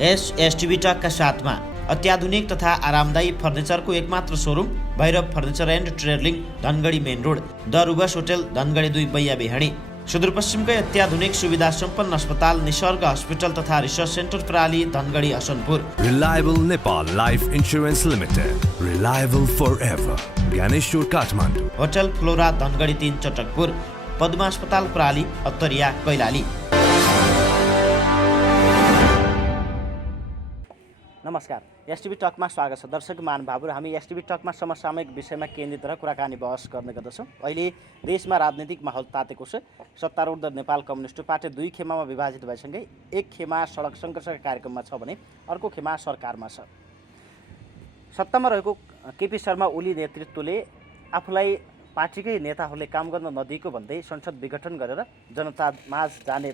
एसटीभी टकका साथमा अत्याधुनिक तथा आरामदायी फर्निचरको एकमात्र showroom Bhairav furniture and trading Dhangadhi main road the Rubus hotel Dhangadhi 2 Baiya Behadi. सुदूरपश्चिमकै अत्याधुनिक सुविधा सम्पन्न अस्पताल निसर्ग हस्पिटल तथा रिसर्च सेन्टर प्राली Dhangadhi Asanpur. Reliable Nepal Life Insurance Limited. Reliable forever. Gyaneshwar Kathmandu. Hotel Flora Dhangadhi 3 Chatakpur. Padma अस्पताल प्राली अत्तरिया कैलाली। नमस्कार, एसटीभी टकमा स्वागत छ। दर्शक महानुभावहरू, हामी एसटीभी टकमा समसामयिक विषयमा केन्द्रित रहेर कुराकानी बहस गर्ने गर्दछौँ। अहिले देशमा राजनीतिक माहौल तातेको छ। सत्तारूढ नेपाल कम्युनिस्ट पार्टी दुई खेमामा विभाजित भएसँगै एक खेमा सडक सङ्घर्षका कार्यक्रममा छ भने अर्को खेमा सरकारमा छ। सत्तामा रहेको केपी शर्मा ओली नेतृत्वले आफूलाई पार्टीकै नेताहरूले काम गर्न नदिएको भन्दै संसद विघटन गरेर जनतामाझ जाने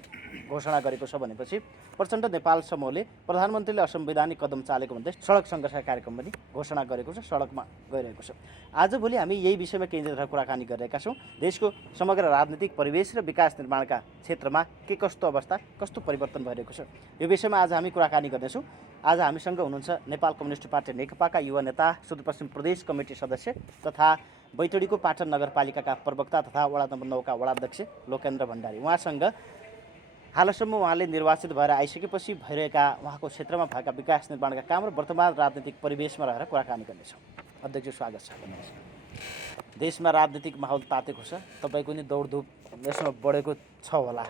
घोषणा गरेको छ भनेपछि प्रचण्ड नेपाल समूहले प्रधानमन्त्रीले असंवैधानिक कदम चालेको भन्दै सडक सङ्घर्षका कार्यक्रम पनि घोषणा गरेको छ, सडकमा गइरहेको छ। आजभोलि हामी यही विषयमा केन्द्रित रहेर कुराकानी गरिरहेका छौँ। देशको समग्र राजनीतिक परिवेश र विकास निर्माणका क्षेत्रमा के कस्तो अवस्था, कस्तो परिवर्तन भइरहेको छ, यो विषयमा आज हामी कुराकानी गर्नेछौँ। आज हामीसँग हुनुहुन्छ नेपाल कम्युनिस्ट पार्टी नेकपाका युवा नेता, सुदूरपश्चिम प्रदेश कमिटी सदस्य तथा बैतडीको पाटन नगरपालिकाका प्रवक्ता तथा वडा नम्बर 9 का वडाध्यक्ष लोकेन्द्र भण्डारी। उहाँसँग हालसम्म उहाँले निर्वाचित भएर आइसकेपछि भइरहेका उहाँको क्षेत्रमा भएका विकास निर्माणका काम र वर्तमान राजनीतिक परिवेशमा रहेर कुराकानी गर्नेछौँ। अध्यक्ष, स्वागत छ। देशमा राजनीतिक माहौल तातेको छ, तपाईँको नि दौडधुप यसमा बढेको छ होला,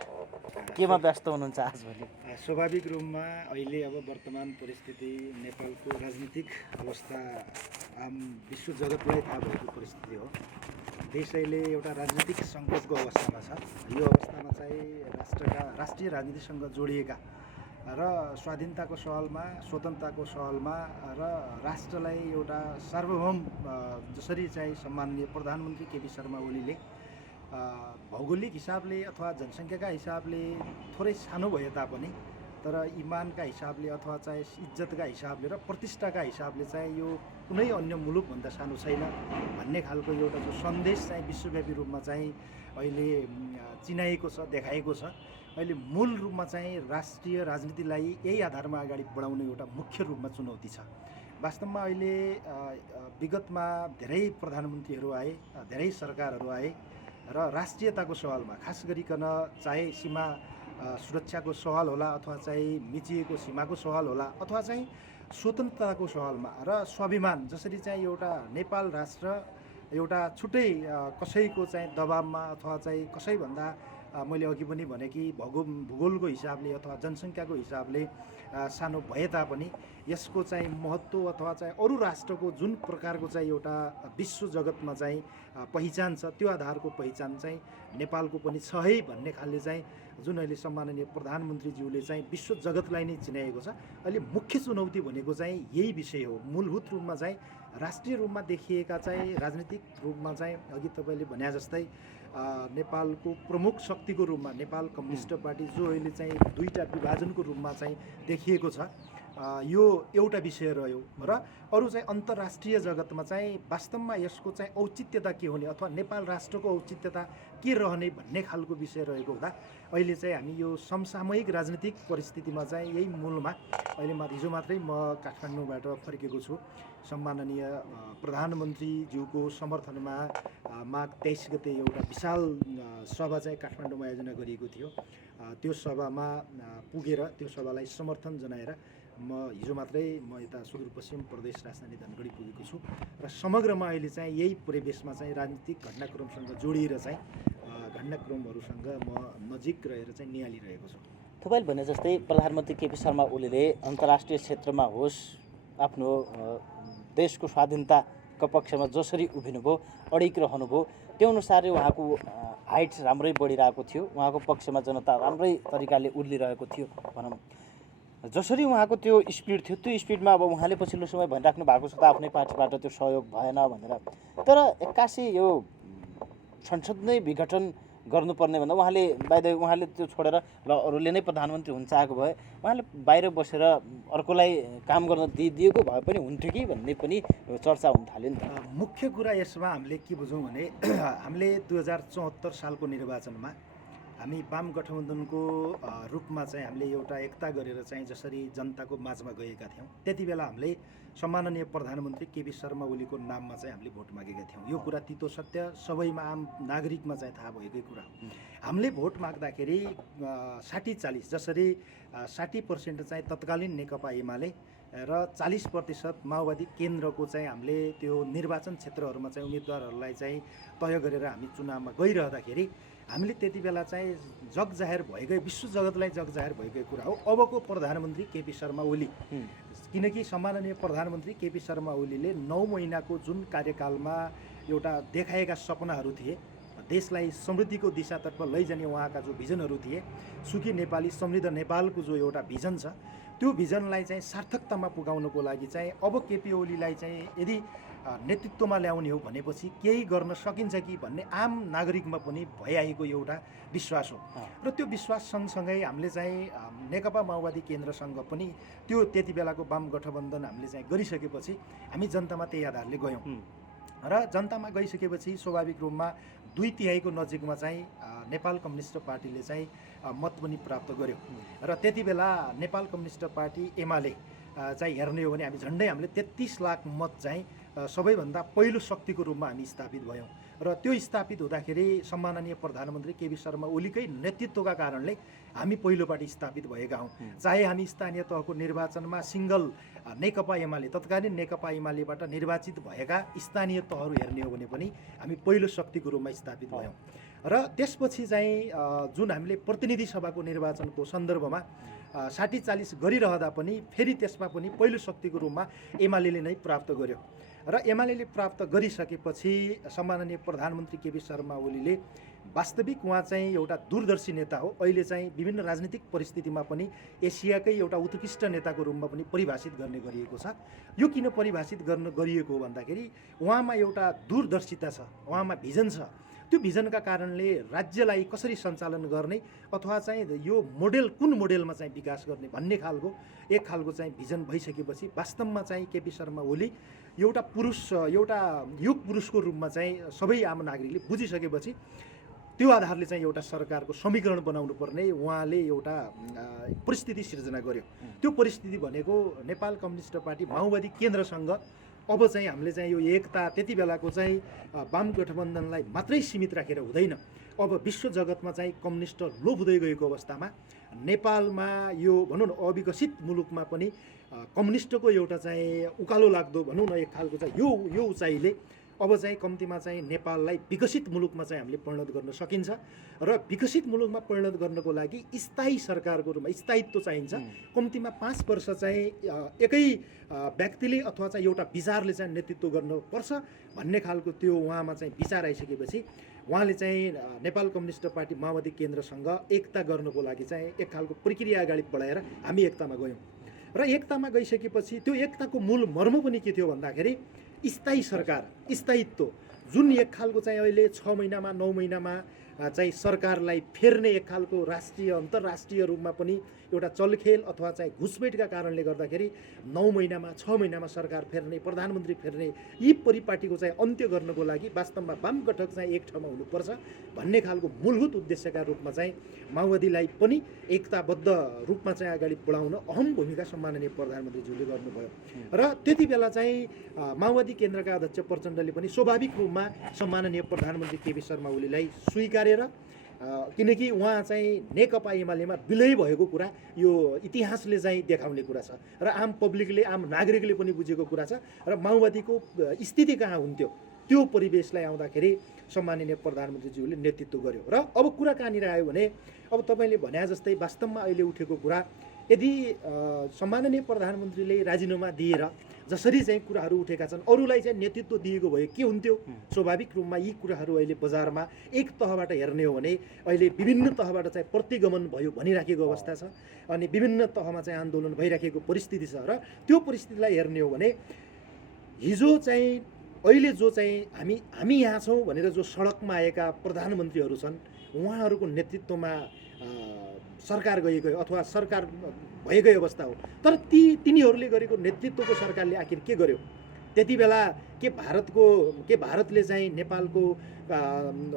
केमा व्यस्त हुनुहुन्छ आजभोलि? स्वाभाविक रूपमा अहिले अब वर्तमान परिस्थिति नेपालको राजनीतिक अवस्था आम विश्व जगतलाई थाहा भएको परिस्थिति हो। देश अहिले एउटा राजनीतिक सङ्कटको अवस्थामा छ। यो अवस्थामा चाहिँ राष्ट्रिय राजनीतिसँग जोडिएका र स्वाधीनताको सवालमा, स्वतन्त्रताको सवालमा र राष्ट्रलाई एउटा सार्वभौम जसरी चाहिँ सम्माननीय प्रधानमन्त्री केपी शर्मा ओलीले भौगोलिक हिसाबले अथवा जनसङ्ख्याका हिसाबले थोरै सानो भए तापनि तर इमानका हिसाबले अथवा चाहिँ इज्जतका हिसाबले र प्रतिष्ठाका हिसाबले चाहिँ यो कुनै अन्य मुलुकभन्दा सानो छैन भन्ने खालको एउटा जो सन्देश चाहिँ विश्वव्यापी रूपमा चाहिँ अहिले चिनाएको छ, देखाएको छ। अहिले मूल रूपमा चाहिँ राष्ट्रिय राजनीतिलाई यही आधारमा अगाडि बढाउने एउटा मुख्य रूपमा चुनौती छ। वास्तवमा अहिले विगतमा धेरै प्रधानमन्त्रीहरू आए, धेरै सरकारहरू आए र राष्ट्रियताको सवालमा खास गरिकन चाहे सीमा सुरक्षाको सवाल होला अथवा चाहिँ मिचिएको सीमाको सवाल होला अथवा चाहिँ स्वतन्त्रताको सवालमा र स्वाभिमान, जसरी चाहिँ एउटा नेपाल राष्ट्र एउटा छुट्टै कसैको चाहिँ दबावमा अथवा चाहिँ कसैभन्दा मैले अघि पनि भने कि भूगोलको हिसाबले अथवा जनसङ्ख्याको हिसाबले सानो भए तापनि यसको चाहिँ महत्त्व अथवा चाहिँ अरू राष्ट्रको जुन प्रकारको चाहिँ एउटा विश्व जगतमा चाहिँ पहिचान छ, त्यो आधारको पहिचान चाहिँ नेपालको पनि छ है भन्ने खालले चाहिँ जुन अहिले सम्माननीय प्रधानमन्त्रीज्यूले चाहिँ विश्व जगतलाई नै चिनाएको छ। अहिले मुख्य चुनौती भनेको चाहिँ यही विषय हो। मूलभूत रूपमा चाहिँ राष्ट्रिय रूपमा देखिएका चाहिँ राजनीतिक रूपमा चाहिँ अघि तपाईँले भने जस्तै नेपालको प्रमुख शक्तिको रूपमा नेपाल कम्युनिस्ट पार्टी जो अहिले चाहिँ दुईटा विभाजनको रूपमा चाहिँ देखिएको छ, यो एउटा विषय रह्यो र अरू चाहिँ अन्तर्राष्ट्रिय जगतमा चाहिँ वास्तवमा यसको चाहिँ औचित्यता के हुने अथवा नेपाल राष्ट्रको औचित्यता के रहने भन्ने खालको विषय रहेको हुँदा अहिले चाहिँ हामी यो समसामयिक राजनीतिक परिस्थितिमा चाहिँ यही मूलमा अहिले हिजो मात्रै म काठमाडौँबाट फर्केको छु। सम्माननीय प्रधानमन्त्रीज्यूको समर्थनमा माघ 23 गते एउटा विशाल सभा चाहिँ काठमाडौँमा आयोजना गरिएको थियो। त्यो सभामा पुगेर त्यो सभालाई समर्थन जनाएर म हिजो मात्रै यता सुदूरपश्चिम प्रदेश राजधानी धनगढी पुगेको छु र समग्रमा अहिले चाहिँ यही परिवेशमा चाहिँ राजनीतिक घटनाक्रमसँग जोडिएर चाहिँ घटनाक्रमहरूसँग म नजिक रहेर चाहिँ निहालिरहेको छु। तपाईँले भने जस्तै प्रधानमन्त्री केपी शर्मा ओलीले अन्तर्राष्ट्रिय क्षेत्रमा होस् आफ्नो देशको स्वाधीनताको पक्षमा जसरी उभिनुभयो, अडिक रहनुभयो, त्यो अनुसारले उहाँको हाइट राम्रै बढिरहेको थियो, उहाँको पक्षमा जनता राम्रै तरिकाले उर्लिरहेको थियो भनौँ। जसरी उहाँको त्यो स्पिड थियो, त्यो स्पिडमा अब उहाँले पछिल्लो समय भनिराख्नु भएको छ त आफ्नै पार्टीबाट त्यो सहयोग भएन भनेर, तर एक्कासी यो संसद नै विघटन गर्नुपर्ने भन्दा उहाँले त्यो छोडेर ल अरूले नै प्रधानमन्त्री हुन चाहेको भए उहाँले बाहिर बसेर अर्कोलाई काम गर्न दिएको भए पनि हुन्थ्यो कि भन्ने पनि चर्चा हुन थाल्यो नि त। मुख्य कुरा यसमा हामीले के बुझौँ भने हामीले 2074 सालको निर्वाचनमा हामी वाम गठबन्धनको रूपमा चाहिँ हामीले एउटा एकता गरेर चाहिँ जसरी जनताको माझमा गएका थियौँ त्यति बेला हामीले सम्माननीय प्रधानमन्त्री केपी शर्मा ओलीको नाममा चाहिँ हामीले भोट मागेका थियौँ। यो कुरा तितो सत्य सबैमा आम नागरिकमा चाहिँ थाहा भएकै कुरा हो। हामीले भोट माग्दाखेरि 60-40 जसरी 60% चाहिँ तत्कालीन नेकपा एमाले र 40% माओवादी केन्द्रको चाहिँ हामीले त्यो निर्वाचन क्षेत्रहरूमा चाहिँ उम्मेदवारहरूलाई चाहिँ तय गरेर हामी चुनावमा गइरहँदाखेरि हामीले त्यति बेला चाहिँ जगजाहेर भएकै विश्व जगतलाई जगजाहेर भएकै कुरा हो अबको प्रधानमन्त्री केपी शर्मा ओली। किनकि सम्माननीय प्रधानमन्त्री केपी शर्मा ओलीले 9 महिनाको जुन कार्यकालमा एउटा देखाएका सपनाहरू थिए, देशलाई समृद्धिको दिशातर्फ लैजाने उहाँका जो भिजनहरू थिए, सुखी नेपाली समृद्ध नेपालको जो एउटा भिजन छ त्यो भिजनलाई चाहिँ सार्थकतामा पुगाउनको लागि चाहिँ अब केपी ओलीलाई चाहिँ यदि नेतृत्वमा ल्याउने हो भनेपछि केही गर्न सकिन्छ कि भन्ने आम नागरिकमा पनि भइआएको एउटा विश्वास हो। र त्यो विश्वास सँगसँगै हामीले चाहिँ नेकपा माओवादी केन्द्रसँग पनि त्यो त्यति बेलाको वाम गठबन्धन हामीले चाहिँ गरिसकेपछि हामी जनतामा त्यही आधारले गयौँ र जनतामा गइसकेपछि स्वाभाविक रूपमा 2/3 नजिकमा चाहिँ नेपाल कम्युनिस्ट पार्टीले चाहिँ मत पनि प्राप्त गर्यो र त्यति बेला नेपाल कम्युनिस्ट पार्टी एमाले चाहिँ हेर्ने हो भने हामीले 33 लाख मत चाहिँ सबैभन्दा पहिलो शक्तिको रूपमा हामी स्थापित भयौँ र त्यो स्थापित हुँदाखेरि सम्माननीय प्रधानमन्त्री केपी शर्मा ओलीकै नेतृत्वका कारणले हामी पहिलो पार्टी स्थापित भएका हौँ। चाहे हामी स्थानीय तहको निर्वाचनमा सिङ्गल नेकपा एमाले तत्कालीन नेकपा एमालेबाट निर्वाचित भएका स्थानीय तहहरू हेर्ने हो भने पनि हामी पहिलो शक्तिको रूपमा स्थापित भयौँ र त्यसपछि चाहिँ जुन हामीले प्रतिनिधि सभाको निर्वाचनको सन्दर्भमा 60-40 गरिरहँदा पनि फेरि त्यसमा पनि पहिलो शक्तिको रूपमा एमाले नै प्राप्त गर्यो र एमाले प्राप्त गरिसकेपछि सम्माननीय प्रधानमन्त्री केपी शर्मा ओलीले वास्तविक उहाँ चाहिँ एउटा दूरदर्शी नेता हो। अहिले चाहिँ विभिन्न राजनीतिक परिस्थितिमा पनि एसियाकै एउटा उत्कृष्ट नेताको रूपमा पनि परिभाषित गर्ने गरिएको छ। यो किन परिभाषित गरिएको हो भन्दाखेरि उहाँमा एउटा दूरदर्शिता छ, उहाँमा भिजन छ। त्यो भिजनका कारणले राज्यलाई कसरी सञ्चालन गर्ने अथवा चाहिँ यो मोडेल कुन मोडेलमा चाहिँ विकास गर्ने भन्ने एक खालको चाहिँ भिजन भइसकेपछि वास्तवमा चाहिँ केपी शर्मा ओली एउटा युग पुरुषको रूपमा चाहिँ सबै आम नागरिकले बुझिसकेपछि त्यो आधारले चाहिँ एउटा सरकारको समीकरण बनाउनु पर्ने उहाँले एउटा परिस्थिति सिर्जना गर्यो। त्यो परिस्थिति भनेको नेपाल कम्युनिस्ट पार्टी माओवादी केन्द्रसँग अब चाहिँ हामीले चाहिँ यो एकता त्यति बेलाको चाहिँ वाम गठबन्धनलाई मात्रै सीमित राखेर हुँदैन। अब विश्व जगतमा चाहिँ कम्युनिस्ट लोप हुँदै गएको अवस्थामा नेपालमा यो भनौँ न अविकसित मुलुकमा पनि कम्युनिस्टको एउटा चाहिँ उकालो लाग्दो भनौँ न एक खालको चाहिँ यो उचाइले अब चाहिँ कम्तीमा चाहिँ नेपाललाई विकसित मुलुकमा चाहिँ हामीले परिणत गर्न सकिन्छ र विकसित मुलुकमा परिणत गर्नको लागि स्थायी सरकारको रूपमा स्थायित्व चाहिन्छ। कम्तीमा 5 वर्ष चाहिँ एकै व्यक्तिले अथवा चाहिँ एउटा विचारले चाहिँ नेतृत्व गर्नुपर्छ भन्ने खालको त्यो उहाँमा चाहिँ विचार आइसकेपछि उहाँले चाहिँ नेपाल कम्युनिस्ट पार्टी माओवादी केन्द्रसँग एकता गर्नको लागि चाहिँ एक खालको प्रक्रिया अगाडि बढाएर हामी एकतामा गयौँ र एकतामा गइसकेपछि त्यो एकताको मूल मर्म पनि के थियो भन्दाखेरि स्थायी सरकार स्थायित्व जुन एक खालको चाहिँ अहिले 6 महिनामा 9 महिनामा चाहिँ सरकारलाई फेर्ने एक खालको राष्ट्रिय अन्तर्राष्ट्रिय रूपमा पनि एउटा चलखेल अथवा चाहिँ घुसपेटका कारणले गर्दाखेरि 9 महिनामा 6 महिनामा सरकार फेर्ने प्रधानमन्त्री फेर्ने यी परिपाटीको चाहिँ अन्त्य गर्नको लागि वास्तवमा वाम घटक चाहिँ एक ठाउँमा हुनुपर्छ भन्ने खालको मूलभूत उद्देश्यका रूपमा चाहिँ माओवादीलाई पनि एकताबद्ध रूपमा चाहिँ अगाडि बढाउन अहम भूमिका सम्माननीय प्रधानमन्त्रीज्यूले गर्नुभयो र त्यति बेला चाहिँ माओवादी केन्द्रका अध्यक्ष प्रचण्डले पनि स्वाभाविक रूपमा सम्माननीय प्रधानमन्त्री केपी शर्मा ओलीलाई स्वीकारेर किनकि उहाँ चाहिँ नेकपा एमालेमा विलय भएको कुरा यो इतिहासले चाहिँ देखाउने कुरा छ र आम पब्लिकले आम नागरिकले पनि बुझेको कुरा छ र माओवादीको स्थिति कहाँ हुन्थ्यो त्यो परिवेशलाई आउँदाखेरि सम्माननीय प्रधानमन्त्रीज्यूले नेतृत्व गर्यो र अब कुरा कहाँनिर आयो भने अब तपाईँले भने जस्तै वास्तवमा अहिले उठेको कुरा यदि सम्माननीय प्रधानमन्त्रीले राजीनामा दिएर जसरी चाहिँ कुराहरू उठेका छन् अरूलाई चाहिँ नेतृत्व दिएको भए के हुन्थ्यो। स्वाभाविक रूपमा यी कुराहरू अहिले बजारमा एक तहबाट हेर्ने हो भने अहिले विभिन्न तहबाट चाहिँ प्रतिगमन भयो भनिराखेको अवस्था छ अनि विभिन्न तहमा चाहिँ आन्दोलन भइराखेको परिस्थिति छ र त्यो परिस्थितिलाई हेर्ने हो भने हिजो चाहिँ अहिले जो चाहिँ हामी यहाँ छौँ भनेर जो सडकमा आएका प्रधानमन्त्रीहरू छन् उहाँहरूको नेतृत्वमा सरकार गएको अथवा सरकार भएकै अवस्था हो तर तिनीहरूले गरेको नेतृत्वको सरकारले आखिर के गर्यो त्यति बेला के भारतले चाहिँ नेपालको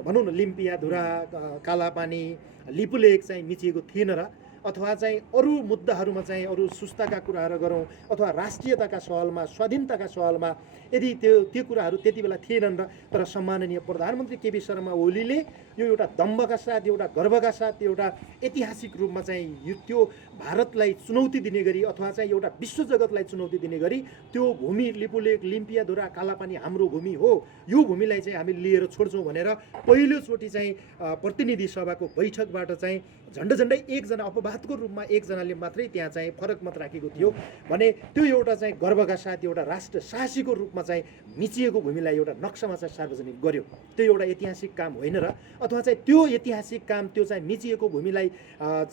भनौँ न लिम्पियाधुरा, कालापानी, लिपुलेक चाहिँ मिचिएको थिएन र, अथवा चाहिँ अरू मुद्दाहरूमा चाहिँ अरू सुस्ताका कुराहरू गरौँ अथवा राष्ट्रियताका सवालमा, स्वाधीनताका सवालमा यदि त्यो कुराहरू त्यति बेला थिएनन् र, तर सम्माननीय प्रधानमन्त्री केपी शर्मा ओलीले यो एउटा दम्भका साथ, एउटा गर्वका साथ, एउटा ऐतिहासिक रूपमा चाहिँ त्यो भारतलाई चुनौती दिने गरी अथवा चाहिँ एउटा विश्व जगतलाई चुनौती दिने गरी त्यो भूमि लिपुलेक, लिम्पियाधुरा, कालापानी हाम्रो भूमि हो, यो भूमिलाई चाहिँ हामी लिएर छोड्छौँ भनेर पहिलोचोटि चाहिँ प्रतिनिधि सभाको बैठकबाट चाहिँ झन्डै एकजना अपवादको रूपमा एकजनाले मात्रै त्यहाँ चाहिँ फरक मत राखेको थियो भने त्यो एउटा चाहिँ गर्वका साथ एउटा राष्ट्र साहसीको रूपमा चाहिँ मिचिएको भूमिलाई एउटा नक्सामा चाहिँ सार्वजनिक गर्यो। त्यो एउटा ऐतिहासिक काम होइन र, अथवा चाहिँ त्यो ऐतिहासिक काम, त्यो चाहिँ मिचिएको भूमिलाई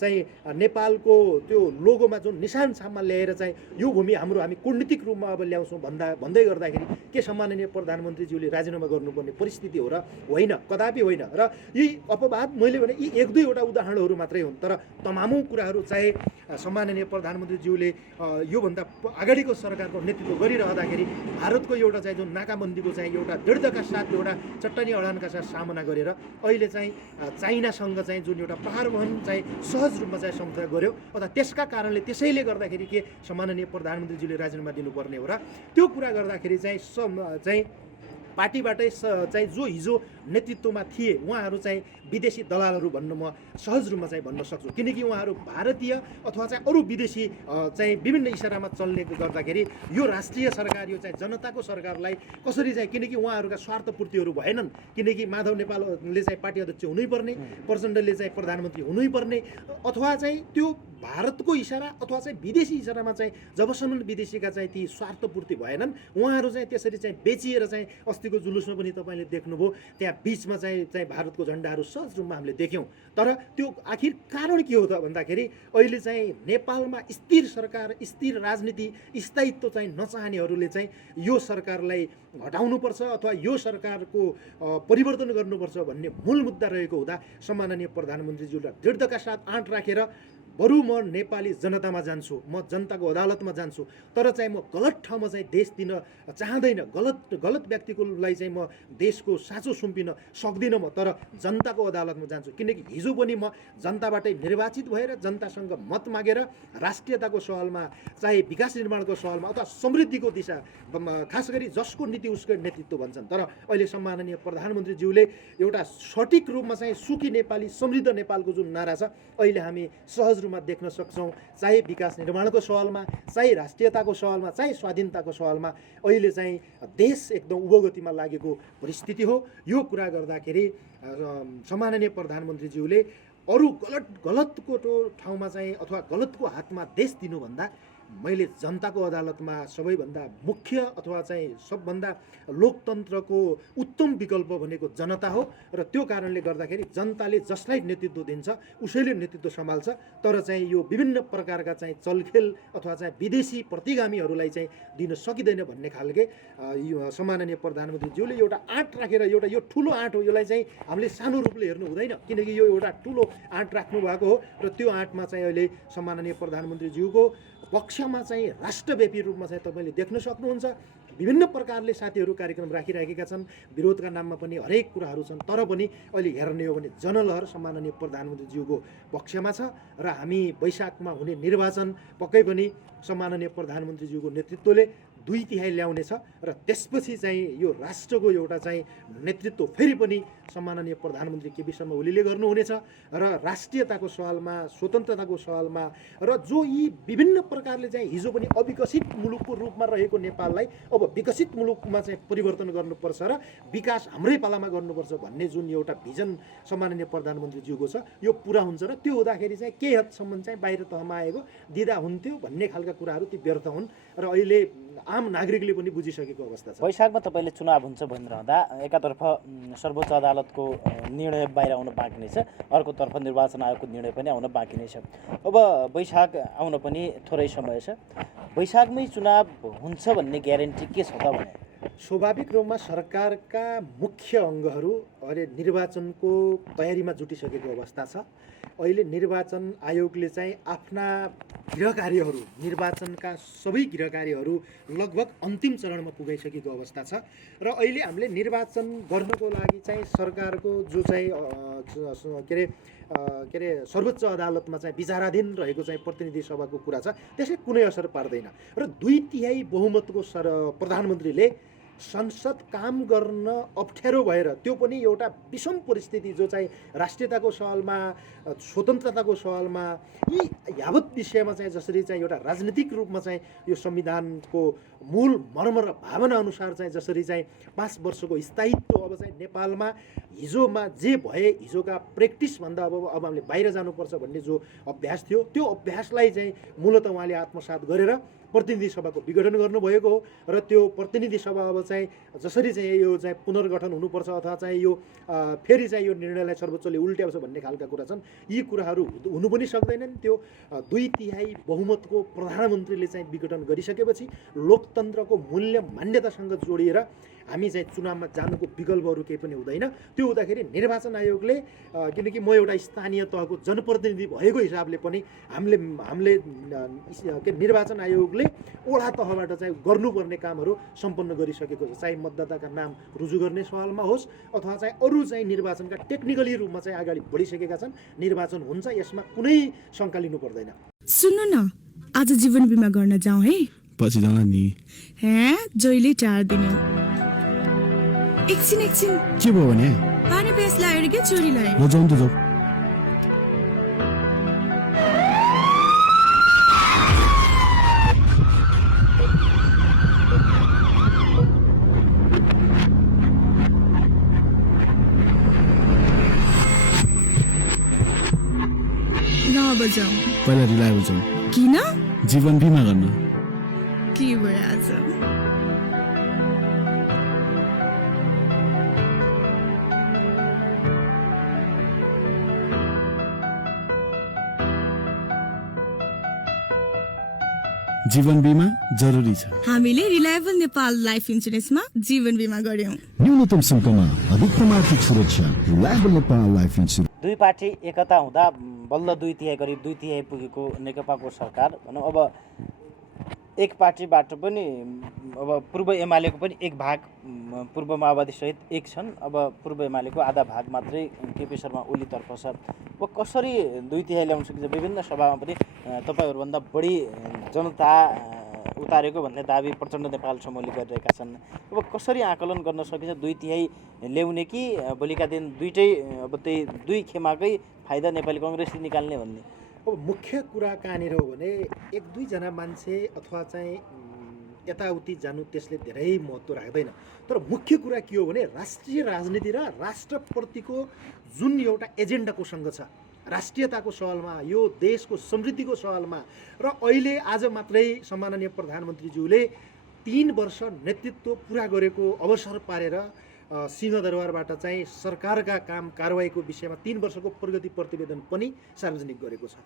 चाहिँ नेपालको त्यो लोगोमा जुन निशान छाममा ल्याएर चाहिँ यो भूमि हाम्रो, हामी कूटनीतिक रूपमा अब ल्याउँछौँ भन्दै गर्दाखेरि के सम्माननीय प्रधानमन्त्रीज्यूले राजीनामा गर्नुपर्ने परिस्थिति हो र? होइन, कदापि होइन। र यी अपवाद मैले भने यी एक दुईवटा उदाहरणहरू मात्रै हुन्, तर तमामु कुराहरू चाहे सम्माननीय प्रधानमन्त्रीज्यूले योभन्दा अगाडिको सरकारको नेतृत्व गरिरहँदाखेरि भारतको एउटा चाहिँ जुन नाकाबन्दीको चाहिँ एउटा दृढताका साथ, एउटा चट्टानी अडानका साथ सामना गरेर अहिले चाहिँ चाइनासँग चाहिँ जुन एउटा पहाड वहन चाहिँ सहज रूपमा चाहिँ सम्झौता गर्यो, अथवा त्यसका कारणले त्यसैले गर्दाखेरि के सम्माननीय प्रधानमन्त्रीज्यूले राजीनामा दिनुपर्ने हो र? त्यो कुरा गर्दाखेरि चाहिँ पार्टीबाटै चाहिँ जो हिजो नेतृत्वमा थिए उहाँहरू चाहिँ विदेशी दलालहरू भन्नु म सहज रूपमा चाहिँ भन्न सक्छु, किनकि उहाँहरू भारतीय अथवा चाहिँ अरू विदेशी चाहिँ विभिन्न इसारामा चल्ने गर्दाखेरि यो राष्ट्रिय सरकार, यो चाहिँ जनताको सरकारलाई कसरी चाहिँ, किनकि उहाँहरूका स्वार्थपूर्तिहरू भएनन्, किनकि माधव नेपालले चाहिँ पार्टी अध्यक्ष हुनैपर्ने, प्रचण्डले चाहिँ प्रधानमन्त्री हुनैपर्ने, अथवा चाहिँ त्यो भारतको इसारा अथवा चाहिँ विदेशी इसारामा चाहिँ जबसम्म विदेशीका चाहिँ ती स्वार्थपूर्ति भएनन्, उहाँहरू चाहिँ त्यसरी चाहिँ बेचिएर चाहिँ अस्तिको जुलुसमा पनि तपाईँले देख्नुभयो त्यहाँ बिचमा चाहिँ भारतको झन्डाहरू सहज रूपमा हामीले देख्यौँ। तर त्यो आखिर कारण के हो त भन्दाखेरि अहिले चाहिँ नेपालमा स्थिर सरकार, स्थिर राजनीति, स्थायित्व चाहिँ नचाहनेहरूले चाहिँ यो सरकारलाई हटाउनुपर्छ अथवा यो सरकारको परिवर्तन गर्नुपर्छ भन्ने मूल मुद्दा रहेको हुँदा सम्माननीय प्रधानमन्त्रीज्यूलाई दृढताका साथ आँट राखेर बरु म नेपाली जनतामा जान्छु, म जनताको अदालतमा जान्छु, तर चाहिँ म गलत ठाउँमा चाहिँ देश दिन चाहँदैन, गलत व्यक्तिकोलाई चाहिँ म देशको साँचो सुम्पिन सक्दिनँ म, तर जनताको अदालतमा जान्छु, किनकि हिजो पनि म जनताबाटै निर्वाचित भएर जनतासँग मत मागेर राष्ट्रियताको सवालमा, चाहे विकास निर्माणको सवालमा अथवा समृद्धिको दिशा, खास गरी जसको नीति उसको नेतृत्व भन्छन्, तर अहिले सम्माननीय प्रधानमन्त्रीज्यूले एउटा सठिक रूपमा चाहिँ सुखी नेपाली, समृद्ध नेपालको जुन नारा छ अहिले हामी सहज रूपमा देख्न सक्छौँ, चाहे विकास निर्माणको सवालमा, चाहे राष्ट्रियताको सवालमा, चाहे स्वाधीनताको सवालमा अहिले चाहिँ देश एकदम उभोगतिमा लागेको परिस्थिति हो। यो कुरा गर्दाखेरि सम्माननीय प्रधानमन्त्रीज्यूले अरू गलतको ठाउँमा चाहिँ अथवा गलतको हातमा देश दिनुभन्दा मैले जनताको अदालतमा सबैभन्दा मुख्य अथवा चाहिँ सबभन्दा लोकतन्त्रको उत्तम विकल्प भनेको जनता हो र त्यो कारणले गर्दाखेरि जनताले जसलाई नेतृत्व दिन्छ उसैले नेतृत्व सम्हाल्छ, तर चाहिँ यो विभिन्न प्रकारका चाहिँ चलखेल अथवा चाहिँ विदेशी प्रतिगामीहरूलाई चाहिँ दिन सकिँदैन भन्ने खालके सम्माननीय प्रधानमन्त्रीज्यूले एउटा आँट राखेर, एउटा यो ठुलो आँट हो, यसलाई चाहिँ हामीले सानो रूपले हेर्नु हुँदैन, किनकि यो एउटा ठुलो आँट राख्नु भएको हो र त्यो आँटमा चाहिँ अहिले सम्माननीय प्रधानमन्त्रीज्यूको पक्षमा चाहिँ राष्ट्रव्यापी रूपमा चाहिँ तपाईँले देख्न सक्नुहुन्छ विभिन्न प्रकारले साथीहरू कार्यक्रम राखिराखेका छन्, विरोधका नाममा पनि हरेक कुराहरू छन्, तर पनि अहिले हेर्ने हो भने जनलहर सम्माननीय प्रधानमन्त्रीज्यूको पक्षमा छ र हामी वैशाखमा हुने निर्वाचन पक्कै पनि सम्माननीय प्रधानमन्त्रीज्यूको नेतृत्वले 2/3 ल्याउनेछ र त्यसपछि चाहिँ यो राष्ट्रको एउटा चाहिँ नेतृत्व फेरि पनि सम्माननीय प्रधानमन्त्री केपी शर्मा ओलीले गर्नुहुनेछ र राष्ट्रियताको सवालमा, स्वतन्त्रताको सवालमा र जो यी विभिन्न प्रकारले चाहिँ हिजो पनि अविकसित मुलुकको रूपमा रहेको नेपाललाई अब विकसित मुलुकमा चाहिँ परिवर्तन गर्नुपर्छ र विकास हाम्रै पालामा गर्नुपर्छ भन्ने जुन एउटा भिजन सम्माननीय प्रधानमन्त्रीज्यूको छ यो पुरा हुन्छ र त्यो हुँदाखेरि चाहिँ केही हदसम्म चाहिँ बाहिर तहमा आएको दिँदा हुन्थ्यो भन्ने खालका कुराहरू ती व्यर्थ हुन् र अहिले आम नागरिकले पनि बुझिसकेको अवस्था छ। वैशाखमा तपाईँले चुनाव हुन्छ भनिरहँदा एकातर्फ सर्वोच्च अदालतको निर्णय बाहिर आउन बाँकी नै छ, अर्कोतर्फ निर्वाचन आयोगको निर्णय पनि आउन बाँकी नै छ। अब वैशाख आउन पनि थोरै समय छ, वैशाखमै चुनाव हुन्छ भन्ने ग्यारेन्टी के छ त भने? स्वाभाविक रूपमा सरकारका मुख्य अङ्गहरू अहिले निर्वाचनको तयारीमा जुटिसकेको अवस्था छ। अहिले निर्वाचन आयोगले चाहिँ आफ्ना गृह कार्यहरू निर्वाचनका सबै गृह कार्यहरू लगभग अन्तिम चरणमा पुगिसकेको अवस्था छ र अहिले हामीले निर्वाचन गर्नको लागि चाहिँ सरकारको जो चाहिँ के अरे सर्वोच्च अदालतमा चाहिँ विचाराधीन रहेको चाहिँ प्रतिनिधि सभाको कुरा छ त्यसले कुनै असर पार्दैन र 2/3 बहुमतको प्रधानमन्त्रीले संसद काम गर्न अप्ठ्यारो भएर त्यो पनि एउटा विषम परिस्थिति जो चाहिँ राष्ट्रियताको सवालमा स्वतन्त्रताको सवालमा यी यावत विषयमा चाहिँ जसरी चाहिँ एउटा राजनीतिक रूपमा चाहिँ यो संविधानको मूल मर्म र भावना अनुसार चाहिँ जसरी चाहिँ 5 वर्षको स्थायित्व अब चाहिँ नेपालमा हिजोमा जे भए हिजोका प्र्याक्टिसभन्दा अब हामीले बाहिर जानुपर्छ भन्ने जो अभ्यास थियो त्यो अभ्यासलाई चाहिँ मूलतः उहाँले आत्मसात गरेर प्रतिनिधि सभाको विघटन गर्नुभएको हो र त्यो प्रतिनिधि सभा अब चाहिँ जसरी चाहिँ यो चाहिँ पुनर्गठन हुनुपर्छ अथवा चाहिँ यो फेरि चाहिँ यो निर्णयलाई सर्वोच्चले उल्ट्याउँछ भन्ने खालका कुरा छन् यी कुराहरू हुनु पनि सक्दैनन् त्यो 2/3 बहुमतको प्रधानमन्त्रीले चाहिँ विघटन गरिसकेपछि लोकतन्त्रको मूल्य मान्यतासँग जोडिएर हामी चाहिँ चुनावमा जानुको विकल्पहरू केही पनि हुँदैन त्यो हुँदाखेरि निर्वाचन आयोगले किनकि म एउटा स्थानीय तहको जनप्रतिनिधि भएको हिसाबले पनि हामीले के निर्वाचन आयोगले वडा तहबाट चाहिँ गर्नुपर्ने कामहरू सम्पन्न गरिसकेको छ चाहे मतदाताका नाम रुजु गर्ने सवालमा होस् अथवा चाहिँ अरू चाहिँ निर्वाचनका टेक्निकली रूपमा चाहिँ अगाडि बढिसकेका छन् निर्वाचन हुन्छ यसमा कुनै शङ्का लिनु पर्दैन। सुन्नु न आज जीवन बिमा गर्न जाउँ है पछि जाँला नि हे जहिले टार दिने एकछिन के भयो भने पानी पेस लाएर के छोरीलाई ल जाउँ त जाउँ बजाऊ पहिला रिलायबल जाउँ किन जीवन बिमा गर्न के भयो आज जीवन बिमा जरुरी छ हामीले रिलायबल नेपाल लाइफ इन्सुरेन्समा जीवन बिमा गर्यौं न्यूनतम शुल्कमा अधिकतम आर्थिक सुरक्षा रिलायबल नेपाल लाइफ इन्सुरेन्स। दुई पार्टी एकता हुँदा बल्ल 2/3 करिब 2/3 पुगेको नेकपाको सरकार भनौँ अब एक पार्टीबाट पनि अब पूर्व एमालेको पनि एक भाग पूर्व माओवादी सहित एक छन् अब पूर्व एमालेको आधा भाग मात्रै केपी शर्मा ओलीतर्फ छ अब कसरी 2/3 ल्याउन सकिन्छ विभिन्न सभामा पनि तपाईँहरूभन्दा बढी जनता उतारेको भन्ने दाबी प्रचण्ड नेपाल समूहले गरिरहेका छन् अब कसरी आकलन गर्न सकिन्छ 2/3 ल्याउने कि भोलिका दिन दुईटै अब त्यही दुई खेमाकै फाइदा नेपाली कांग्रेसले निकाल्ने भन्ने। अब मुख्य कुरा कहाँनिर हो भने 1-2 मान्छे अथवा चाहिँ यताउति जानु त्यसले धेरै महत्त्व राख्दैन तर मुख्य कुरा के हो भने राष्ट्रिय राजनीति र राष्ट्रप्रतिको जुन एउटा एजेन्डाको सँग छ राष्ट्रियताको सवालमा यो देशको समृद्धिको सवालमा र अहिले आज मात्रै सम्माननीय प्रधानमन्त्रीज्यूले 3 वर्ष नेतृत्व पुरा गरेको अवसर पारेर सिंहदरबारबाट चाहिँ सरकारका काम कारवाहीको विषयमा 3 वर्षको प्रगति प्रतिवेदन पनि सार्वजनिक गरेको छ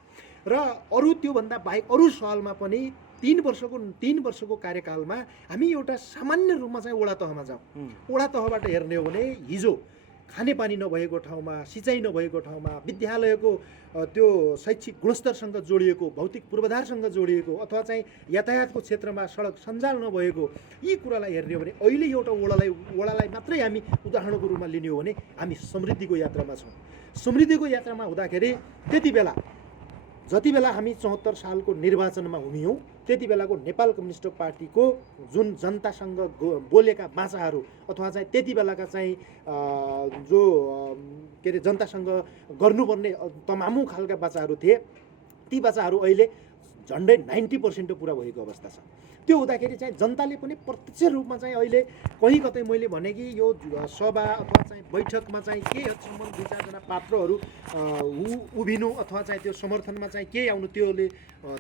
र अरू त्योभन्दा बाहेक अरू सवालमा पनि 3 वर्षको कार्यकालमा हामी एउटा सामान्य रूपमा चाहिँ वडा तहमा जाउँ वडा तहबाट हेर्ने हो भने हिजो खानेपानी नभएको ठाउँमा सिँचाइ नभएको ठाउँमा विद्यालयको त्यो शैक्षिक गुणस्तरसँग जोडिएको भौतिक पूर्वाधारसँग जोडिएको अथवा चाहिँ यातायातको क्षेत्रमा सडक सञ्जाल नभएको यी कुरालाई हेर्ने हो भने अहिले एउटा वडालाई मात्रै हामी उदाहरणको रूपमा लिने हो भने हामी समृद्धिको यात्रामा छौँ। समृद्धिको यात्रामा हुँदाखेरि जति बेला हामी 74 सालको निर्वाचनमा हुमियौँ त्यति बेलाको नेपाल कम्युनिस्ट पार्टीको जुन जनतासँग बोलेका बाचाहरू अथवा चाहिँ त्यति बेलाका चाहिँ जो के अरे जनतासँग गर्नुपर्ने तमामु खालका बाचाहरू थिए ती बाचाहरू अहिले झन्डै 90% पुरा भएको अवस्था छ। त्यो हुँदाखेरि चाहिँ जनताले पनि प्रत्यक्ष रूपमा चाहिँ अहिले कहीँ कतै मैले भने कि यो सभा अथवा चाहिँ बैठकमा चाहिँ के हदसम्म 2-4 पात्रहरू उभिनु अथवा चाहिँ त्यो समर्थनमा चाहिँ के आउनु त्योले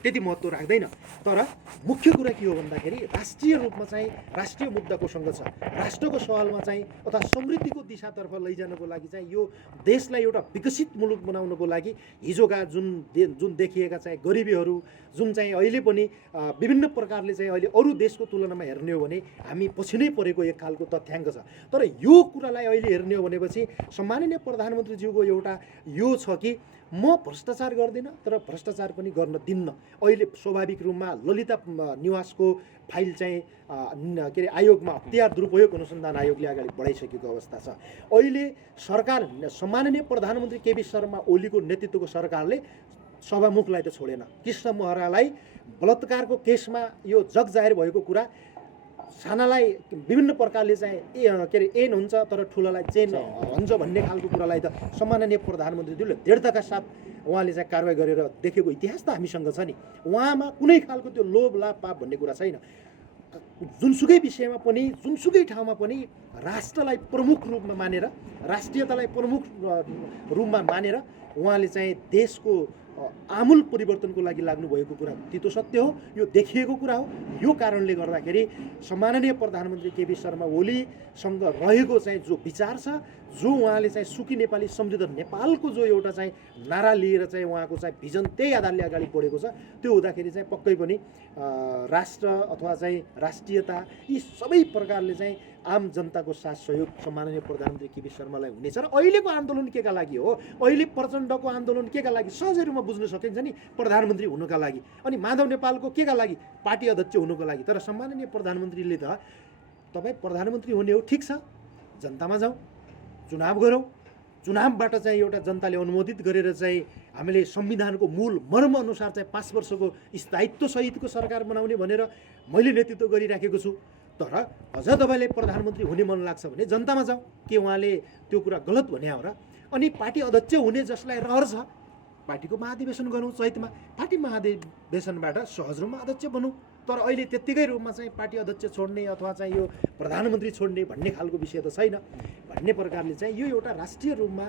त्यति महत्त्व राख्दैन तर मुख्य कुरा के हो भन्दाखेरि राष्ट्रिय रूपमा चाहिँ राष्ट्रिय मुद्दाको सँग छ राष्ट्रको सवालमा चाहिँ अथवा समृद्धिको दिशातर्फ लैजानको लागि चाहिँ यो देशलाई एउटा विकसित मुलुक बनाउनको लागि हिजोका जुन देखिएका चाहिँ गरिबीहरू जुन चाहिँ अहिले पनि विभिन्न प्रकारले चाहिँ अहिले अरू देशको तुलनामा हेर्ने हो भने हामी पछि नै परेको एक खालको तथ्याङ्क छ। तर यो कुरालाई अहिले हेर्ने हो भनेपछि सम्माननीय प्रधानमन्त्रीज्यूको एउटा यो छ कि म भ्रष्टाचार गर्दिनँ तर भ्रष्टाचार पनि गर्न दिन्न। अहिले स्वाभाविक रूपमा ललिता निवासको फाइल चाहिँ के अरे आयोगमा हतियार दुरुपयोग अनुसन्धान आयोगले अगाडि बढाइसकेको अवस्था छ। अहिले सरकार सम्माननीय प्रधानमन्त्री केपी शर्मा ओलीको नेतृत्वको सरकारले सभामुखलाई त छोडेन, कृष्ण महरालाई बलात्कारको केसमा यो जग जाहेर भएको कुरा सानालाई विभिन्न प्रकारले चाहिँ के अरे एन हुन्छ तर ठुलालाई चेन हुन्छ भन्ने खालको कुरालाई त सम्माननीय प्रधानमन्त्रीले दृढताका साथ उहाँले चाहिँ कारवाही गरेर देखेको इतिहास त हामीसँग छ नि। उहाँमा कुनै खालको त्यो लोभ लाभ पाप भन्ने कुरा छैन। जुनसुकै विषयमा पनि जुनसुकै ठाउँमा पनि राष्ट्रलाई प्रमुख रूपमा मानेर राष्ट्रियतालाई प्रमुख रूपमा मानेर उहाँले चाहिँ देशको आमूल परिवर्तनको लागि लाग्नुभएको कुरा त्यो सत्य हो, यो देखिएको कुरा हो। यो कारणले गर्दाखेरि सम्माननीय प्रधानमन्त्री केपी शर्मा ओलीसँग रहेको चाहिँ जो विचार छ, जो उहाँले चाहिँ सुखी नेपाली समृद्ध नेपालको जो एउटा चाहिँ नारा लिएर चाहिँ उहाँको चाहिँ भिजन त्यही आधारले अगाडि बढेको छ, त्यो हुँदाखेरि चाहिँ पक्कै पनि राष्ट्र अथवा चाहिँ राष्ट्रियता यी सबै प्रकारले चाहिँ आम जनताको साथ सहयोग सम्माननीय प्रधानमन्त्री केपी शर्मालाई हुनेछ। र अहिलेको आन्दोलन केका लागि हो, अहिले प्रचण्डको आन्दोलन केका लागि सहजै रूपमा बुझ्न सकिन्छ नि, प्रधानमन्त्री हुनुका लागि, अनि माधव नेपालको केका लागि, पार्टी अध्यक्ष हुनुको लागि। तर सम्माननीय प्रधानमन्त्रीले त तपाईँ प्रधानमन्त्री हुने हो ठिक छ, जनतामा जाउँ, चुनाव गरौँ, चुनावबाट चाहिँ एउटा जनताले अनुमोदित गरेर चाहिँ हामीले संविधानको मूल मर्म अनुसार चाहिँ 5 वर्षको स्थायित्व सहितको सरकार बनाउने भनेर मैले नेतृत्व गरिराखेको छु। तर अझ तपाईँले प्रधानमन्त्री हुने मन लाग्छ भने जनतामा जाउँ, के उहाँले त्यो कुरा गलत भने हो र? अनि पार्टी अध्यक्ष हुने जसलाई रहर छ पार्टीको महाधिवेशन गरौँ चैतमा, पार्टी महाधिवेशनबाट सहज रूपमा अध्यक्ष बनौँ। तर अहिले त्यत्तिकै रूपमा चाहिँ पार्टी अध्यक्ष छोड्ने अथवा चाहिँ यो प्रधानमन्त्री छोड्ने भन्ने खालको विषय त छैन भन्ने प्रकारले चाहिँ यो एउटा राष्ट्रिय रूपमा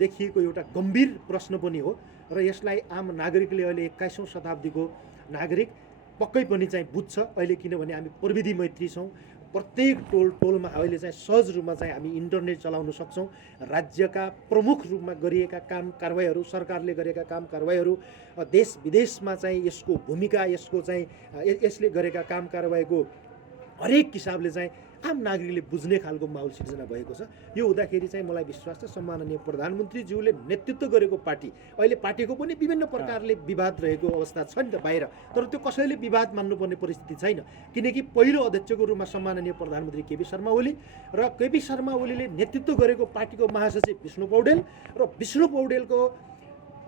देखिएको एउटा गम्भीर प्रश्न पनि हो। र यसलाई आम नागरिकले अहिले 21औं शताब्दीको नागरिक पक्कै पनि चाहिँ बुझ्छ अहिले, किनभने हामी प्रविधि मैत्री छौँ। प्रत्येक टोलमा अहिले चाहिँ सहज रूपमा चाहिँ हामी इन्टरनेट चलाउन सक्छौँ। राज्यका प्रमुख रूपमा गरिएका काम कारवाहीहरू, सरकारले गरेका काम कारवाहीहरू, देश विदेशमा चाहिँ यसको भूमिका, यसको चाहिँ यसले गरेका काम कारवाहीको हरेक हिसाबले चाहिँ आम नागरिकले बुझ्ने खालको माहौल सिर्जना भएको छ। यो हुँदाखेरि चाहिँ मलाई विश्वास छ सम्माननीय प्रधानमन्त्रीज्यूले नेतृत्व गरेको पार्टी, अहिले पार्टीको पनि विभिन्न प्रकारले विवाद रहेको अवस्था छ नि त बाहिर, तर त्यो कसैले विवाद मान्नुपर्ने परिस्थिति छैन, किनकि पहिलो अध्यक्षको रूपमा सम्माननीय प्रधानमन्त्री केपी शर्मा ओली र केपी शर्मा ओलीले नेतृत्व गरेको पार्टीको महासचिव विष्णु पौडेल र विष्णु पौडेलको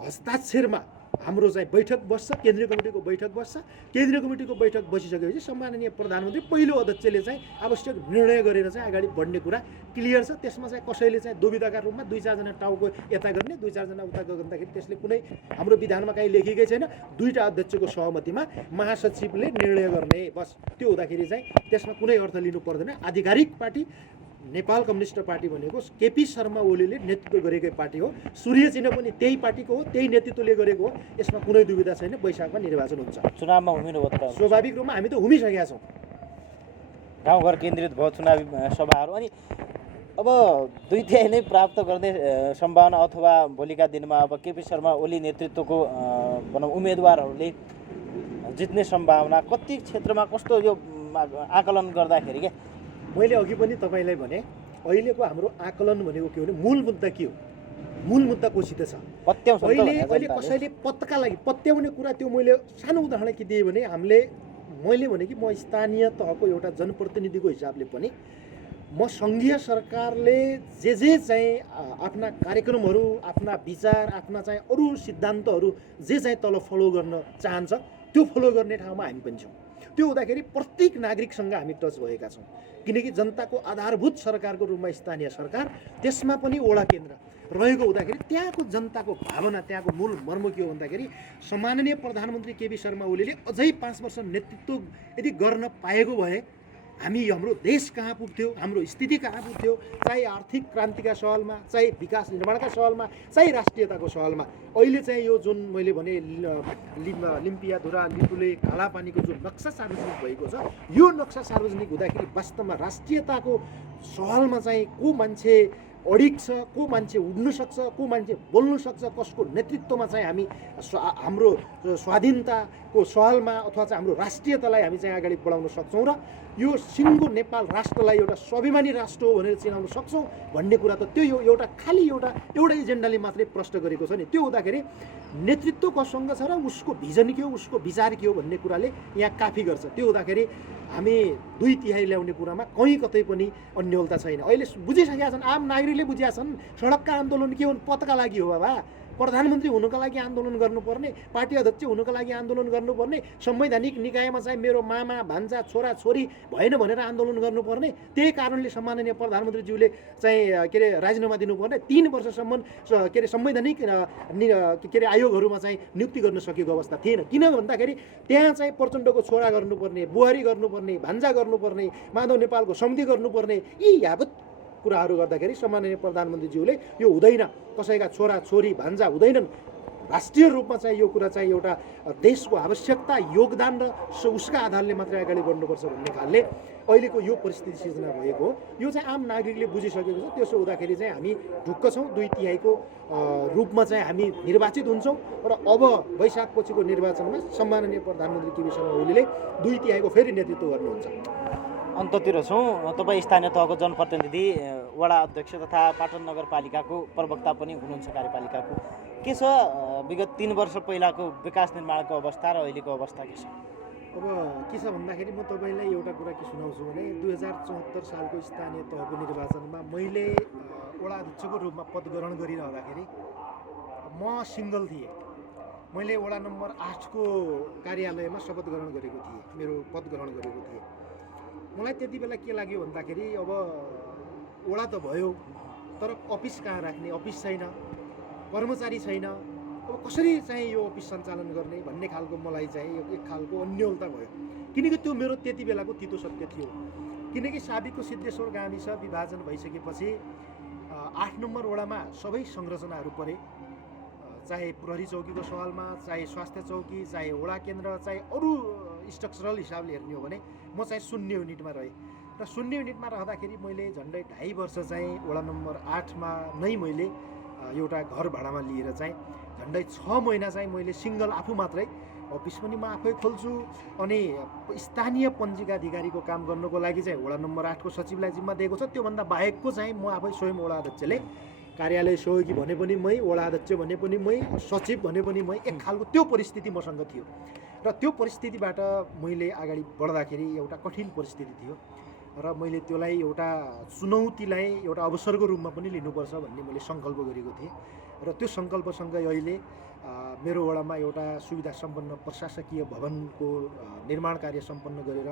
हस्ताक्षरमा हाम्रो चाहिँ बैठक बस्छ, केन्द्रीय कमिटीको बैठक बस्छ। केन्द्रीय कमिटीको बैठक बसिसकेपछि सम्माननीय प्रधानमन्त्री पहिलो अध्यक्षले चाहिँ आवश्यक निर्णय गरेर चाहिँ अगाडि बढ्ने कुरा क्लियर छ। त्यसमा चाहिँ कसैले चाहिँ दुविधाका रूपमा 2-4 जना टाउको यता गर्ने 2-4 जना उता गर्दाखेरि त्यसले कुनै हाम्रो विधानमा कहीँ लेखिकै छैन। 2टा अध्यक्षको सहमतिमा महासचिवले निर्णय गर्ने, बस। त्यो हुँदाखेरि चाहिँ त्यसमा कुनै अर्थ लिनु पर्दैन। आधिकारिक पार्टी नेपाल कम्युनिस्ट पार्टी भनेको केपी शर्मा ओलीले नेतृत्व गरेकै पार्टी हो, सूर्य चिन्ह पनि त्यही पार्टीको हो, त्यही नेतृत्वले गरेको हो। यसमा कुनै दुविधा छैन। वैशाखमा निर्वाचन हुन्छ। चुनावमा उम्मिनुभयो त स्वाभाविक रूपमा हामी त उमिसकेका छौँ। गाउँघर केन्द्रित भयो चुनावी सभाहरू, अनि अब 2/3 नै प्राप्त गर्ने सम्भावना अथवा भोलिका दिनमा अब केपी शर्मा ओली नेतृत्वको भनौँ उम्मेदवारहरूले जित्ने सम्भावना कति क्षेत्रमा कस्तो, यो आकलन गर्दाखेरि के मैले अघि पनि तपाईँलाई भने अहिलेको हाम्रो आकलन भनेको के हो भने मूल मुद्दा के हो, मूल मुद्दा कोसित छ। अहिले कसैले पत्तका लागि पत्याउने कुरा, त्यो मैले सानो उदाहरण के दिएँ भने मैले भने कि म स्थानीय तहको एउटा जनप्रतिनिधिको हिसाबले पनि म सङ्घीय सरकारले जे चाहिँ आफ्ना कार्यक्रमहरू, आफ्ना विचार, आफ्ना चाहिँ अरू सिद्धान्तहरू जे चाहिँ तल फलो गर्न चाहन्छ त्यो फलो गर्ने ठाउँमा हामी पनि छौँ। त्यो हुँदाखेरि प्रत्येक नागरिकसँग हामी टच भएका छौँ, किनकि जनताको आधारभूत सरकारको रूपमा स्थानीय सरकार, त्यसमा पनि वडा केन्द्र रहेको हुँदाखेरि त्यहाँको जनताको भावना, त्यहाँको मूल मर्म के हो भन्दाखेरि सम्माननीय प्रधानमन्त्री केपी शर्मा ओलीले अझै 5 वर्ष नेतृत्व यदि गर्न पाएको भए हामी, हाम्रो देश कहाँ पुग्थ्यो, हाम्रो स्थिति कहाँ पुग्थ्यो, चाहे आर्थिक क्रान्तिका सवालमा, चाहे विकास निर्माणका सवालमा, चाहे राष्ट्रियताको सवालमा। अहिले चाहिँ यो जुन मैले भने लिम्पियाधुरा, लिटुले, कालापानीको जो नक्सा सार्वजनिक भएको छ, यो नक्सा सार्वजनिक हुँदाखेरि वास्तवमा राष्ट्रियताको सवालमा चाहिँ को मान्छे अडिक छ, को मान्छे उड्नु सक्छ, को मान्छे बोल्नु सक्छ, कसको नेतृत्वमा चाहिँ हामी हाम्रो स्वाधीनताको सवालमा अथवा चाहिँ हाम्रो राष्ट्रियतालाई हामी चाहिँ अगाडि बढाउन सक्छौँ र यो सिङ्गो नेपाल राष्ट्रलाई एउटा स्वाभिमानी राष्ट्र हो भनेर चिनाउन सक्छौँ भन्ने कुरा त त्यो एउटा खालि एउटा एजेन्डाले मात्रै प्रश्न गरेको छ नि। त्यो हुँदाखेरि नेतृत्व कसँग छ र उसको भिजन के हो, उसको विचार के हो भन्ने कुराले यहाँ काफी गर्छ। त्यो हुँदाखेरि हामी 2/3 ल्याउने कुरामा कहीँ कतै पनि अन्यलता छैन। अहिले बुझिसकेका छन्, आम नागरिकले बुझिया छन् सडकका आन्दोलन के हुन्, पदका लागि हो बाबा। प्रधानमन्त्री हुनुको लागि आन्दोलन गर्नुपर्ने, पार्टी अध्यक्ष हुनुको लागि आन्दोलन गर्नुपर्ने, संवैधानिक निकायमा चाहिँ मेरो मामा भान्जा छोरा छोरी भएन भनेर आन्दोलन गर्नुपर्ने, त्यही कारणले सम्माननीय प्रधानमन्त्रीज्यूले चाहिँ के अरे राजीनामा दिनुपर्ने, 3 वर्षसम्म के अरे संवैधानिक के अरे आयोगहरूमा चाहिँ नियुक्ति गर्न सकेको अवस्था थिएन। किन भन्दाखेरि त्यहाँ चाहिँ प्रचण्डको छोरा गर्नुपर्ने, बुहारी गर्नुपर्ने, भान्जा गर्नुपर्ने, माधव नेपालको समिति गर्नुपर्ने, यी यावत कुराहरू गर्दाखेरि सम्माननीय प्रधानमन्त्रीज्यूले यो हुँदैन, कसैका छोरा छोरी भान्जा हुँदैनन्, राष्ट्रिय रूपमा चाहिँ यो कुरा चाहिँ एउटा देशको आवश्यकता योगदान र उसका आधारले मात्रै अगाडि बढ्नुपर्छ भन्ने खालले अहिलेको यो परिस्थिति सिर्जना भएको हो। यो चाहिँ आम नागरिकले बुझिसकेको छ। त्यसो हुँदाखेरि चाहिँ हामी ढुक्क छौँ, 2/3 रूपमा चाहिँ हामी निर्वाचित हुन्छौँ र अब वैशाख पछिको निर्वाचनमा सम्माननीय प्रधानमन्त्री केपी शर्मा ओलीले 2/3 फेरि नेतृत्व गर्नुहुन्छ। अन्ततिर छौँ। तपाईँ स्थानीय तहको जनप्रतिनिधि, वडा अध्यक्ष तथा पाटन नगरपालिकाको प्रवक्ता पनि हुनुहुन्छ कार्यपालिकाको। के छ विगत 3 वर्ष पहिलाको विकास निर्माणको अवस्था र अहिलेको अवस्था के छ? अब के छ भन्दाखेरि म तपाईँलाई एउटा कुरा के सुनाउँछु भने 2074 सालको स्थानीय तहको निर्वाचनमा मैले वडा अध्यक्षको रूपमा पद ग्रहण गरिरहँदाखेरि म सिङ्गल थिएँ। मैले वडा नम्बर 8 को कार्यालयमा शपथ ग्रहण गरेको थिएँ, मेरो पद ग्रहण गरेको थिएँ। मलाई त्यति बेला के लाग्यो भन्दाखेरि अब वडा त भयो, तर अफिस कहाँ राख्ने, अफिस छैन, कर्मचारी छैन, अब कसरी चाहिँ यो अफिस सञ्चालन गर्ने भन्ने खालको मलाई चाहिँ एक खालको अन्यलता भयो। किनकि त्यो मेरो त्यति बेलाको तितो सत्य थियो। किनकि साबिकको सिद्धेश्वर गाविस विभाजन भइसकेपछि 8 नम्बर वडामा सबै संरचनाहरू परे, चाहे प्रहरी चौकीको सवालमा, चाहे स्वास्थ्य चौकी, चाहे वडा केन्द्र, चाहे अरू स्ट्रक्चरल हिसाबले हेर्ने हो भने म चाहिँ 0 युनिटमा रहेँ र 0 युनिटमा रहँदाखेरि मैले झन्डै 2.5 वर्ष चाहिँ वडा नम्बर 8 मा नै मैले एउटा घर भाडामा लिएर चाहिँ झन्डै 6 महिना चाहिँ मैले सिङ्गल आफू मात्रै अफिस पनि म आफै खोल्छु अनि स्थानीय पञ्जीका अधिकारीको काम गर्नको लागि चाहिँ वडा नम्बर 8 को सचिवलाई जिम्मा दिएको छ। त्योभन्दा बाहेकको चाहिँ म आफै स्वयं वडा अध्यक्षले कार्यालय सहयोगी भने पनि मै, वडा अध्यक्ष भने पनि मै, सचिव भने पनि मै, एक खालको त्यो परिस्थिति मसँग थियो र त्यो परिस्थितिबाट मैले अगाडि बढ्दाखेरि एउटा कठिन परिस्थिति थियो र मैले त्यसलाई एउटा चुनौतीलाई एउटा अवसरको रूपमा पनि लिनुपर्छ भन्ने मैले सङ्कल्प गरेको थिएँ र त्यो सङ्कल्पसँगै अहिले मेरो वडामा एउटा सुविधा सम्पन्न प्रशासकीय भवनको निर्माण कार्य सम्पन्न गरेर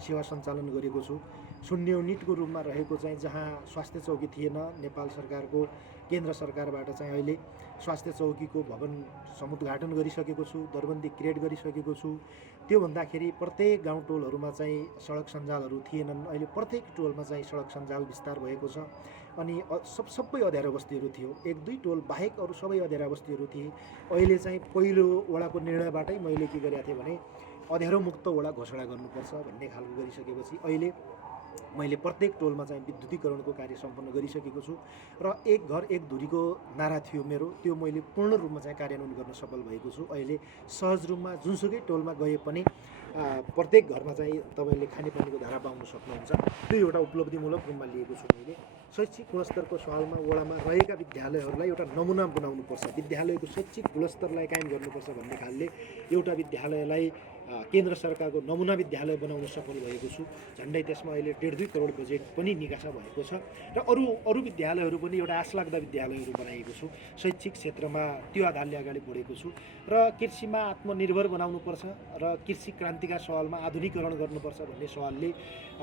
सेवा सञ्चालन गरेको छु। 0 युनिटको रूपमा रहेको चाहिँ जहाँ स्वास्थ्य चौकी थिएन, नेपाल सरकारको केन्द्र सरकारबाट चाहिँ अहिले स्वास्थ्य चौकीको भवन समुद्घाटन गरिसकेको छु, दरबन्दी क्रिएट गरिसकेको छु। त्यो भन्दाखेरि प्रत्येक गाउँ टोलहरूमा चाहिँ सडक सञ्जालहरू थिएनन्, अहिले प्रत्येक टोलमा चाहिँ सडक सञ्जाल विस्तार भएको छ। अनि सबै अँध्यारो बस्तीहरू थियो, 1-2 टोल बाहेक अरू सबै अँध्यारा बस्तीहरू थिए। अहिले चाहिँ पहिलो वडाको निर्णयबाटै मैले के गरेको थिएँ भने अँध्यारो मुक्त वडा घोषणा गर्नुपर्छ भन्ने खालको गरिसकेपछि अहिले मैले प्रत्येक टोलमा चाहिँ विद्युतीकरणको कार्य सम्पन्न गरिसकेको छु र एक घर एक धुरीको नारा थियो मेरो, त्यो मैले पूर्ण रूपमा चाहिँ कार्यान्वयन गर्न सफल भएको छु। अहिले सहज रूपमा जुनसुकै टोलमा गए पनि प्रत्येक घरमा चाहिँ तपाईँले खानेपानीको धारा पाउन सक्नुहुन्छ। त्यो एउटा उपलब्धिमूलक रूपमा लिएको छु मैले। शैक्षिक गुणस्तरको सवालमा वडामा रहेका विद्यालयहरूलाई एउटा नमुना बनाउनुपर्छ, विद्यालयको शैक्षिक गुणस्तरलाई कायम गर्नुपर्छ भन्ने खालले एउटा विद्यालयलाई केन्द्र सरकारको नमुना विद्यालय बनाउन सफल भएको छु। झन्डै त्यसमा अहिले 1.5-2 करोड बजेट पनि निकासा भएको छ र अरू विद्यालयहरू पनि एउटा आशलाग्दा विद्यालयहरू बनाएको छु। शैक्षिक क्षेत्रमा त्यो आधारले अगाडि बढेको छु र कृषिमा आत्मनिर्भर बनाउनुपर्छ र कृषि क्रान्तिका सवालमा आधुनिकीकरण गर्नुपर्छ भन्ने सवालले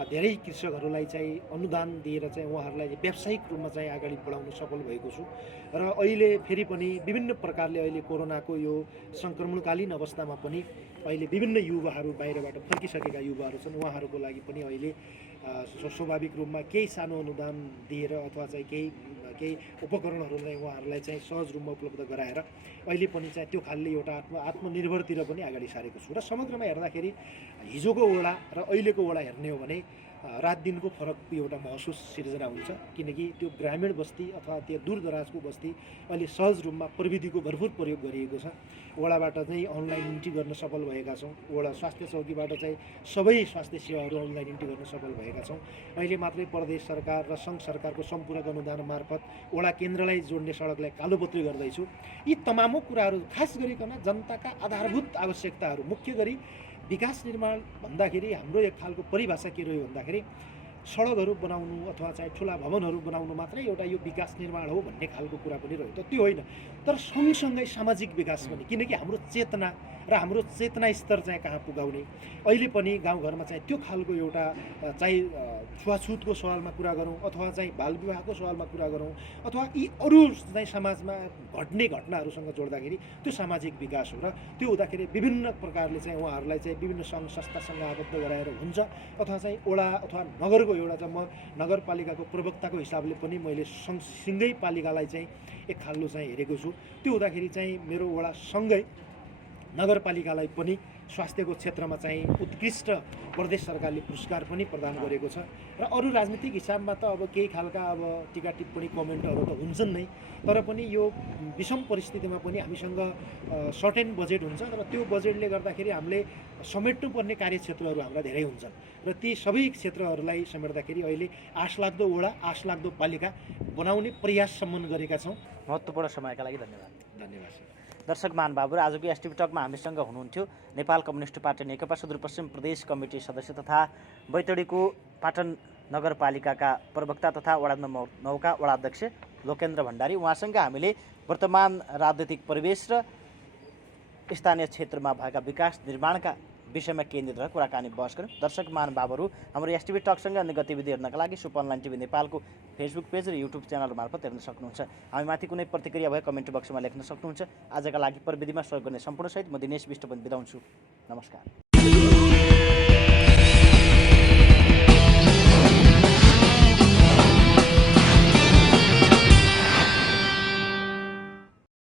धेरै कृषकहरूलाई चाहिँ अनुदान दिएर चाहिँ उहाँहरूलाई व्यावसायिक रूपमा चाहिँ अगाडि बढाउन सफल भएको छु र अहिले फेरि पनि विभिन्न प्रकारले अहिले कोरोनाको यो सङ्क्रमणकालीन अवस्थामा पनि अहिले विभिन्न युवाहरू बाहिरबाट फर्किसकेका युवाहरू छन्, उहाँहरूको लागि पनि अहिले स्वाभाविक रूपमा केही सानो अनुदान दिएर अथवा चाहिँ केही उपकरणहरूलाई उहाँहरूलाई चाहिँ सहज रूपमा उपलब्ध गराएर अहिले पनि चाहिँ त्यो खालले एउटा आत्मनिर्भरतिर पनि अगाडि सारेको छु र समग्रमा हेर्दाखेरि हिजोको वडा र अहिलेको वडा हेर्ने हो भने रात दिनको फरक एउटा महसुस सिर्जना हुन्छ, किनकि त्यो ग्रामीण बस्ती अथवा त्यो दूरदराजको बस्ती अहिले सहज रूपमा प्रविधिको भरपुर प्रयोग गरिएको छ। वडाबाट चाहिँ अनलाइन इन्ट्री गर्न सफल भएका छौँ। वडा स्वास्थ्य चौकीबाट चाहिँ सबै स्वास्थ्य सेवाहरू अनलाइन इन्ट्री गर्न सफल भएका छौँ। अहिले मात्रै प्रदेश सरकार र सङ्घ सरकारको सम्पूरक अनुदान मार्फत वडा केन्द्रलाई जोड्ने सडकलाई कालोपत्री गर्दैछु। यी तमामु कुराहरू खास गरिकन जनताका आधारभूत आवश्यकताहरू, मुख्य गरी विकास निर्माण भन्दाखेरि हाम्रो एक खालको परिभाषा के रह्यो भन्दाखेरि सडकहरू बनाउनु अथवा चाहिँ ठुला भवनहरू बनाउनु मात्रै एउटा यो विकास निर्माण हो भन्ने खालको कुरा पनि रह्यो। त त्यो होइन, तर सँगसँगै सामाजिक विकास पनि, किनकि हाम्रो चेतना र हाम्रो चेतना स्तर चाहिँ कहाँ पुगाउने। अहिले पनि गाउँघरमा चाहिँ त्यो खालको एउटा चाहिँ छुवाछुतको सवालमा कुरा गरौँ अथवा चाहिँ बालविवाहको सवालमा कुरा गरौँ अथवा यी अरू चाहिँ समाजमा घट्ने घटनाहरूसँग जोड्दाखेरि त्यो सामाजिक विकास हो। र त्यो हुँदाखेरि विभिन्न प्रकारले चाहिँ उहाँहरूलाई चाहिँ विभिन्न सङ्घ संस्थासँग आबद्ध गराएर हुन्छ अथवा चाहिँ वडा अथवा नगरको एउटा चाहिँ म नगरपालिकाको प्रवक्ताको हिसाबले पनि मैले सँगै पालिकालाई चाहिँ एक खालको चाहिँ हेरेको छु। त्यो हुँदाखेरि चाहिँ मेरो वडासँगै नगरपालिकालाई पनि स्वास्थ्यको क्षेत्रमा चाहिँ उत्कृष्ट प्रदेश सरकारले पुरस्कार पनि प्रदान गरेको छ। र अरू राजनीतिक हिसाबमा त अब केही खालका अब टिका टिप्पणी कमेन्टहरू त हुन्छन् नै, तर पनि यो विषम परिस्थितिमा पनि हामीसँग सर्टेन बजेट हुन्छ र त्यो बजेटले गर्दाखेरि हामीले समेट्नुपर्ने कार्यक्षेत्रहरू हाम्रा धेरै हुन्छन् र ती सबै क्षेत्रहरूलाई समेट्दाखेरि अहिले आशलाग्दो वडा, आशलाग्दो पालिका बनाउने प्रयाससम्म गरेका छौँ। महत्त्वपूर्ण समयका लागि धन्यवाद। धन्यवाद। दर्शक महानुभावहरू, आजको एसटिभी टकमा हामीसँग हुनुहुन्थ्यो नेपाल कम्युनिस्ट पार्टी नेकपा सुदूरपश्चिम प्रदेश कमिटी सदस्य तथा बैतडीको पाटन नगरपालिकाका प्रवक्ता तथा वडा नम्बर 9 का वडाध्यक्ष लोकेन्द्र भण्डारी। उहाँसँग हामीले वर्तमान राजनीतिक परिवेश र स्थानीय क्षेत्रमा भएका विकास निर्माणका विषयमा केन्द्रित रहेर कुराकानी बहस गऱ्यौँ। दर्शक महानुभावहरू, हाम्रो एसटिभी टकसँग अन्य गतिविधि हेर्नका लागि सुप अनलाइन टिभी नेपालको फेसबुक पेज र युट्युब च्यानल मार्फत हेर्न सक्नुहुन्छ। हामीमाथि कुनै प्रतिक्रिया भए कमेन्ट बक्समा लेख्न सक्नुहुन्छ। आजका लागि प्रविधिमा सहयोग गर्ने सम्पूर्ण सहित म दिनेश विष्ट पनि बिदा हुन्छु। नमस्कार।